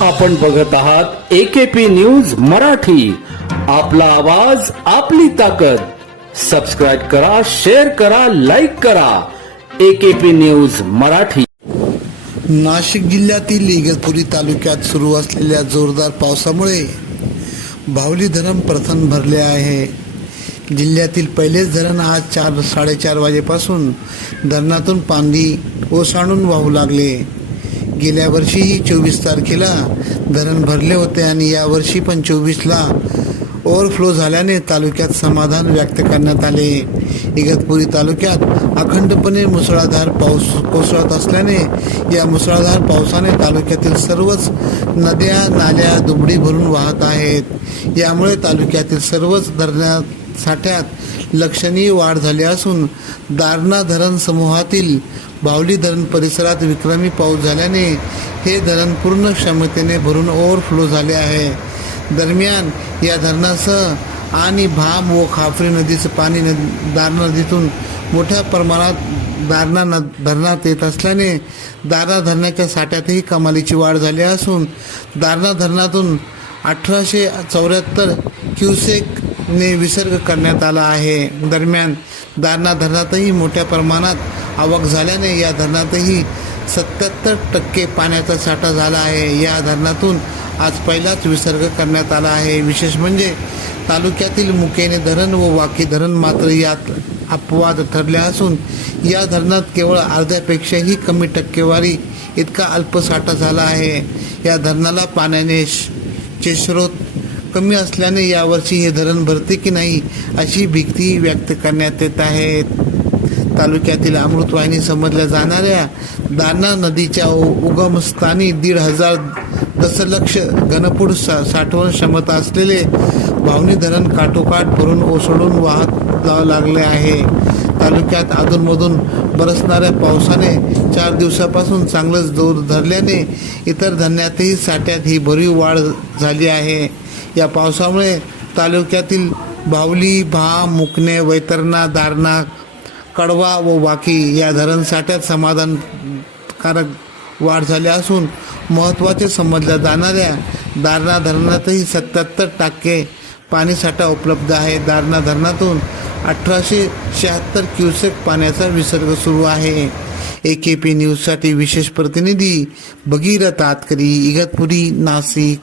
आपण बघत आहात एकेपी न्यूज मराठी. आपला आवाज आपली ताकद. सबस्क्राईब करा शेअर करा लाईक करा. AKP news Marathi. नाशिक जिल्ह्यातील इगतपुरी तालुक्यात सुरू असलेल्या जोरदार पावसामुळे बावली धरण प्रथम भरले आहे. जिल्ह्यातील पहिलेच धरण आज चार साडेचार वाजेपासून धरणातून पाणी ओसाडून वाहू लागले. गेल्या वर्षीही चोवीस तारखेला धरण भरले होते आणि यावर्षी पण चोवीसला ओव्हरफ्लो झाल्याने तालुक्यात समाधान व्यक्त करण्यात आले. इगतपुरी तालुक्यात अखंडपणे मुसळधार पाऊस कोसळत असल्याने या मुसळधार पावसाने तालुक्यातील सर्वच नद्या नाल्या दुबडी भरून वाहत आहेत. यामुळे तालुक्यातील सर्वच धरणात साठ्यात लक्षणीय वाढ झाली असून दारणा धरण समूहातील बावली धरण परिसरात विक्रमी पाऊस झाल्याने हे धरण पूर्ण क्षमतेने भरून ओव्हरफ्लो झाले आहे. दरम्यान या धरणासह आणि भाम व खापरी नदीचं पाणी नद दारणा नदीतून मोठ्या प्रमाणात दारणा न धरणात येत असल्याने दारणा धरणाच्या साठ्यातही कमालीची वाढ झाली असून दारणा धरणातून अठराशे चौऱ्याहत्तर क्युसेकने विसर्ग करण्यात आला आहे. दरम्यान दारणा धरणातही मोठ्या प्रमाणात आवक झाल्याने या धरणातही सत्याहत्तर टक्के पाण्याचा साठा झाला आहे. या धरणातून आज पहिलाच विसर्ग करण्यात आला आहे. विशेष म्हणजे तालुक्यातील मुकेने धरण व वाकी धरण मात्र यात अपवाद ठरले असून या धरणात केवळ अर्ध्यापेक्षाही कमी टक्केवारी इतका अल्पसाठा झाला आहे. या धरणाला पाण्याने चे स्रोत कमी असल्याने यावर्षी हे धरण भरते की नाही अशी भीती व्यक्त करण्यात येत आहेत तालुक्यातील अमृतवाहिनी समजल्या जाणाऱ्या दाना नदीच्या उ- उगमस्थानी दीड हजार दशलक्ष घनफूट सा साठवण क्षमता असलेले भावनी धरण काठोकाठ भरून ओसडून वाहत जावं लागले आहे. तालुक्यात अधूनमधून बरसणाऱ्या पावसाने चार दिवसापासून चांगलंच जोर धरल्याने इतर धान्यातही साठ्यात ही भरीव वाढ झाली आहे. या पावसामुळे तालुक्यातील बावली भा मुकणे वैतरणा दारणा कडवा व वाकी या धरणसाठ्यात समाधानकारक वाढ झाली असून महत्त्वाचे समजल्या जाणाऱ्या दारणा धरणातही सत्याहत्तर टक्के पाणीसाठा उपलब्ध आहे. दारणा धरणातून अठराशे शहात्तर क्युसेक पाण्याचा विसर्ग सुरू आहे. ए के पी न्यूजसाठी विशेष प्रतिनिधी भगीरथ आतकरी इगतपुरी नाशिक.